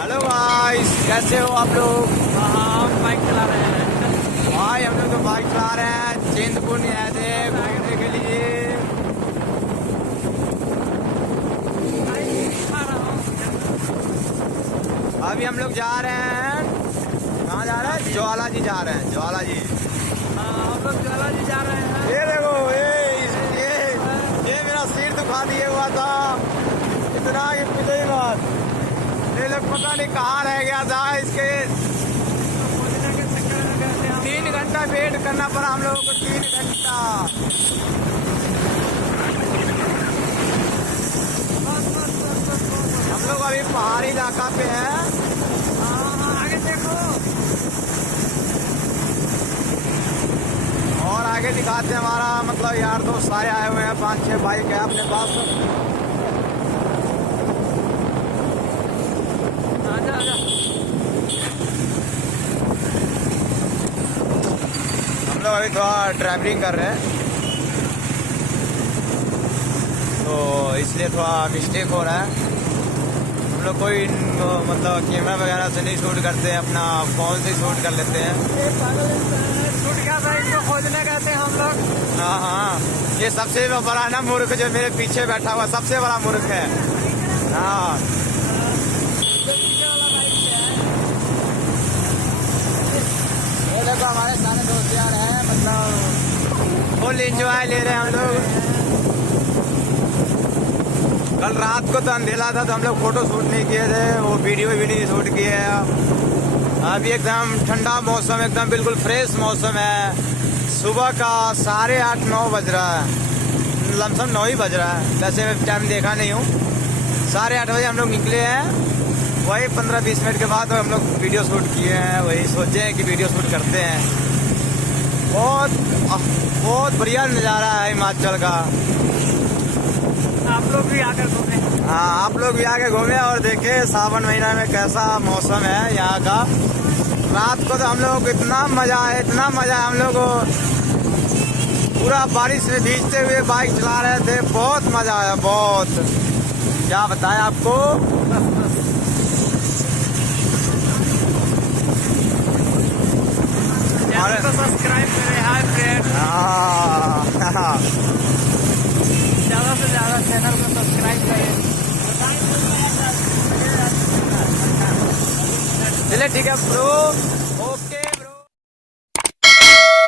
Hello guys, कैसे हो आप लोग? हम बाइक चला रहे हैं। भाई हम लोग तो बाइक चला रहे हैं, चिंतपूर्णी आए थे घूमने के लिए। अभी हम लोग जा रहे हैं, कहाँ जा रहे हैं? ज्वाला जी जा रहे हैं, ज्वाला जी। हम लोग ज्वाला जी जा रहे हैं। ये देखो, ये मेरा सिर दुखा दिए हुआ था इतना कि पूछो ही मत। ये लोग पता नहीं कहाँ रह गया था, इसके 3 घंटा वेट करना पड़ा हम लोगों को, 3 घंटा। हम लोग अभी पहाड़ी इलाका पे हैं। आगे देखो और आगे दिखाते हैं, हमारा मतलब यार दोस्त सारे आए हुए हैं, 5-6 बाइक है अपने पास। आजा आजा। हम लोग अभी थोड़ा ट्रैवलिंग कर रहे हैं, तो इसलिए थोड़ा मिस्टेक हो रहा है। हम लोग कोई मतलब कैमरा वगैरह से नहीं शूट करते हैं, अपना फोन से शूट कर लेते हैं। छूट गया था, इसको खोजने गए थे हम लोग। हाँ, ये सबसे बड़ा ना मूर्ख जो मेरे पीछे बैठा हुआ, सबसे बड़ा मूर्ख है। हाँ, ये देखो हमारे सारे दोस्त यार हैं, मतलब फुल एंजॉय ले रहे हैं हम लोग। कल रात को तो अंधेरा था, तो हम लोग फोटो शूट नहीं किए थे, वो वीडियो भी नहीं शूट किए हैं। अभी एकदम ठंडा मौसम, एकदम बिल्कुल फ्रेश मौसम है। सुबह का 8:30-9 बज रहा है, लमसम 9 ही बज रहा है, वैसे मैं टाइम देखा नहीं हूँ। 8:30 बजे हम लोग निकले हैं, वही 15-20 मिनट के बाद हम लोग वीडियो शूट किए हैं। वही सोचे हैं कि वीडियो शूट करते हैं। बहुत बढ़िया नज़ारा है हिमाचल का। आप लोग भी आकर घूमे। हाँ, आप लोग भी आके घूमे और देखे सावन महीना में कैसा मौसम है यहाँ का। रात को तो हम लोग को इतना मजा है, इतना मजा है। हम लोग पूरा बारिश में भीगते हुए बाइक चला रहे थे, बहुत मजा आया, बहुत। क्या बताएं आपको। चैनल को सब्सक्राइब करें। हाय फ्रेंड, हाँ ज़्यादा से ज़्यादा चैनल को सब्सक्राइब करें। चलिए ठीक है ब्रो।